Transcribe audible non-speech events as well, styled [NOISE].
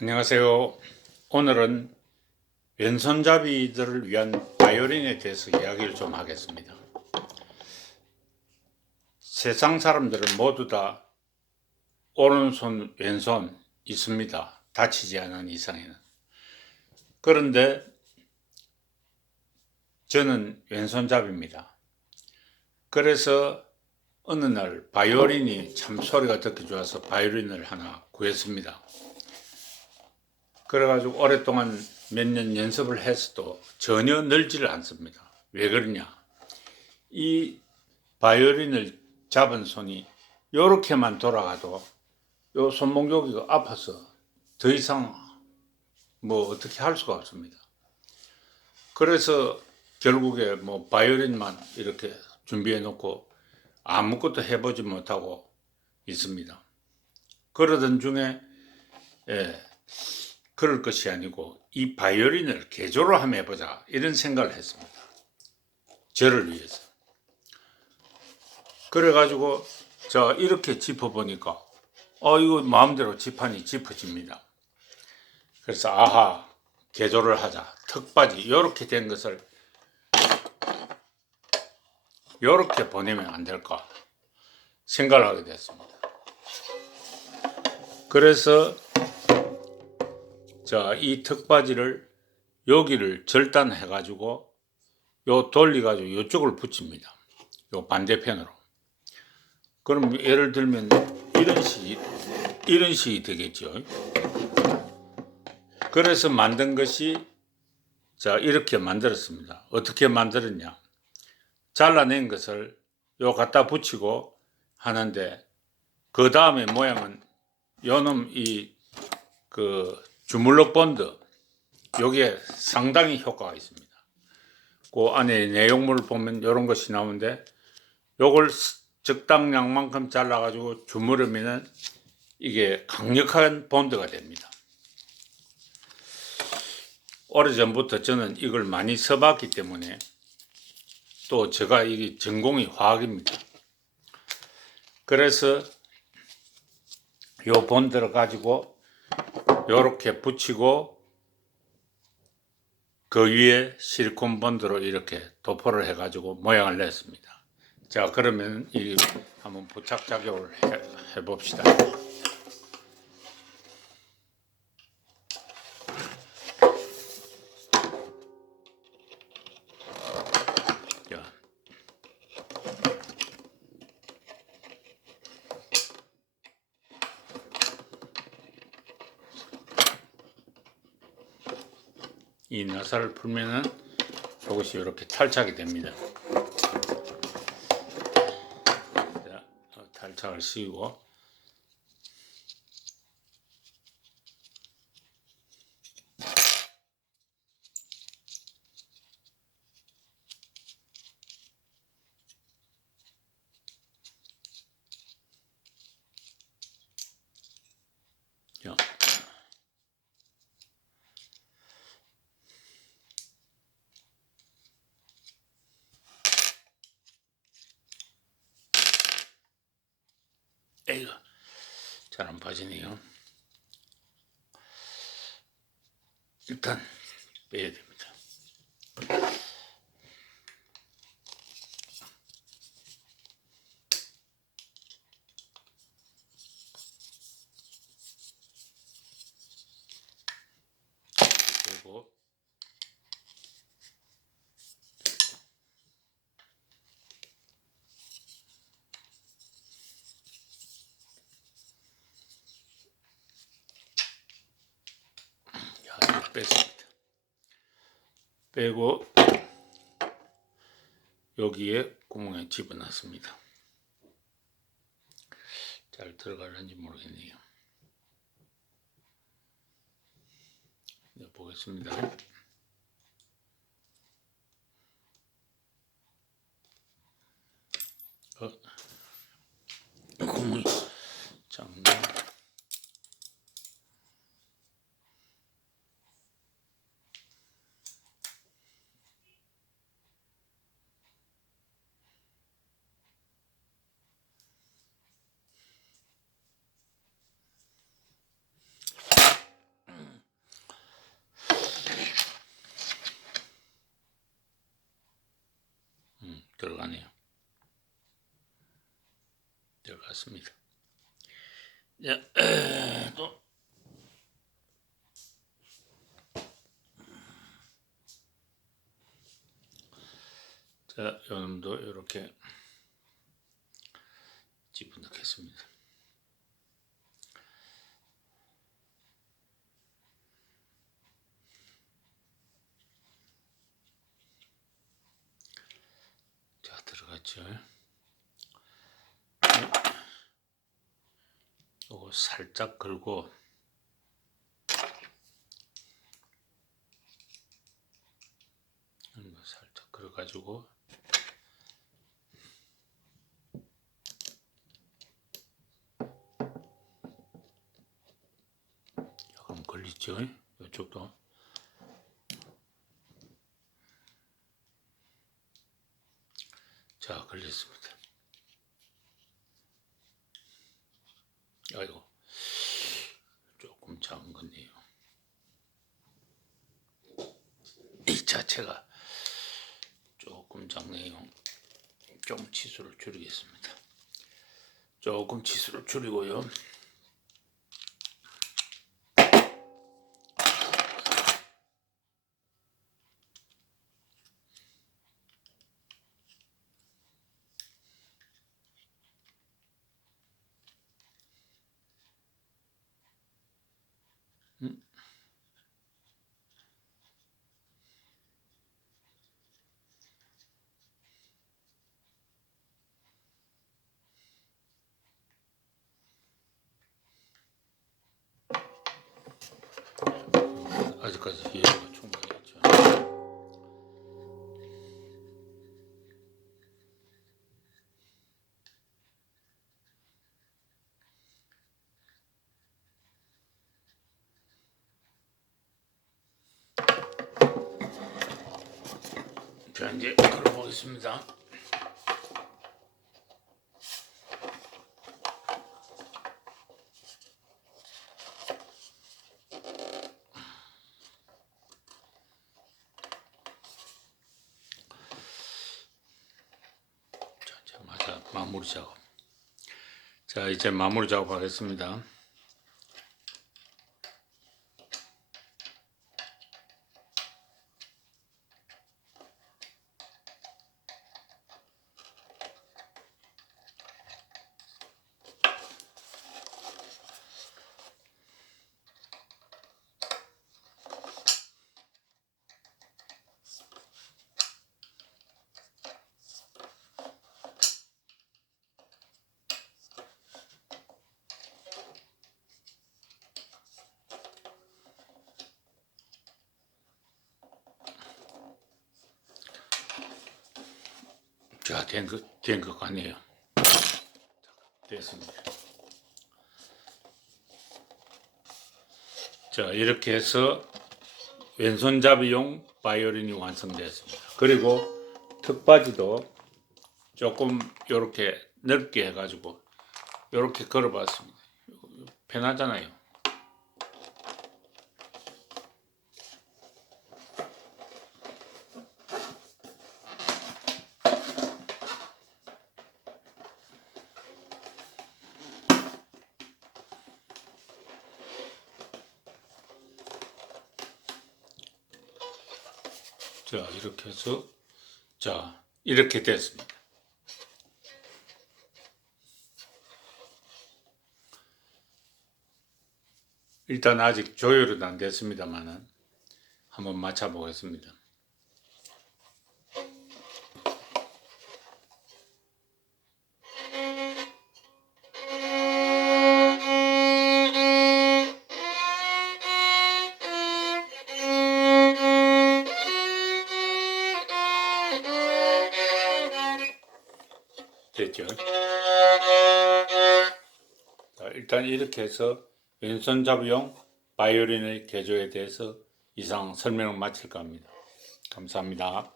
안녕하세요. 오늘은 왼손잡이들을 위한 바이올린에 대해서 이야기를 좀 하겠습니다. 세상 사람들은 모두 다 오른손, 왼손 있습니다. 다치지 않은 이상에는. 그런데 저는 왼손잡이입니다. 그래서 어느 날 바이올린이 참 소리가 듣기 좋아서 바이올린을 하나 구했습니다. 그래가지고 오랫동안 몇 년 연습을 했어도 전혀 늘지를 않습니다. 왜 그러냐? 이 바이올린을 잡은 손이 요렇게만 돌아가도 요 손목 여기가 아파서 더 이상 뭐 어떻게 할 수가 없습니다. 그래서 결국에 뭐 바이올린만 이렇게 준비해 놓고 아무것도 해보지 못하고 있습니다. 그러던 중에 예, 그럴 것이 아니고 이 바이올린을 개조를 한번 해보자 이런 생각을 했습니다. 저를 위해서. 그래가지고 자 이렇게 짚어보니까 어 이거 마음대로 지판이 짚어집니다. 그래서 아하 개조를 하자 턱받이 이렇게 된 것을 이렇게 보내면 안 될까 생각을 하게 됐습니다. 그래서 자, 이 턱받이를 여기를 절단해 가지고 요 돌리 가지고 이쪽을 붙입니다. 요 반대편으로. 그럼 예를 들면 이런 식이 이런 식이 되겠죠. 그래서 만든 것이 자, 이렇게 만들었습니다. 어떻게 만들었냐? 잘라낸 것을 요 갖다 붙이고 하는데 그 다음에 모양은 요놈 이그 주물럭 본드 요게 상당히 효과가 있습니다. 그 안에 내용물을 보면 이런 것이 나오는데 요걸 적당량만큼 잘라가지고 주무르면은 이게 강력한 본드가 됩니다. 오래전부터 저는 이걸 많이 써봤기 때문에 또 제가 이게 전공이 화학입니다. 그래서 요 본드를 가지고 요렇게 붙이고 그 위에 실리콘 본드로 이렇게 도포를 해 가지고 모양을 냈습니다. 자 그러면 이 한번 부착 작용을 해, 해 봅시다. 이 나사를 풀면은 이것이 이렇게 탈착이 됩니다. 자, 어, 탈착을 씌우고 자, 에이구, 잘 안 빠지네요. 일단 빼야 됩니다. 그리고 야, 이거 뺐습니다. 빼고 여기에 구멍에 집어넣습니다. 잘 들어가는지 모르겠네요. 네, 보겠습니다. 어, 구멍이 작네. 같습니다. 자, [CLEARS THROAT] 또 자, 요놈도 이렇게 집어넣겠습니다. 자, 들어갔죠. 요거 살짝 걸고 살짝 걸어가지고 조금 걸리죠. 이쪽도 자 걸렸습니다. 아이고 조금 작은 건데요. 이 자체가 조금 작네요. 좀 치수를 줄이겠습니다. 조금 치수를 줄이고요. 아직까지 이해가 충분히 있죠. 자 이제 걸어보겠습니다. 자, 이제 마무리 작업. 자, 이제 마무리 작업하겠습니다. 자, 된 것, 된것 같네요. 됐습니다. 자, 이렇게 해서 왼손잡이용 바이올린이 완성되었습니다. 그리고 턱바지도 조금 이렇게 넓게 해가지고 이렇게 걸어봤습니다. 편하잖아요. 자, 이렇게 해서 자, 이렇게 됐습니다. 일단 아직 조율은 안 됐습니다만은 한번 맞춰 보겠습니다. 됐죠? 자, 일단 이렇게 해서 왼손 잡이용 바이올린의 개조에 대해서 이상 설명을 마칠까 합니다. 감사합니다.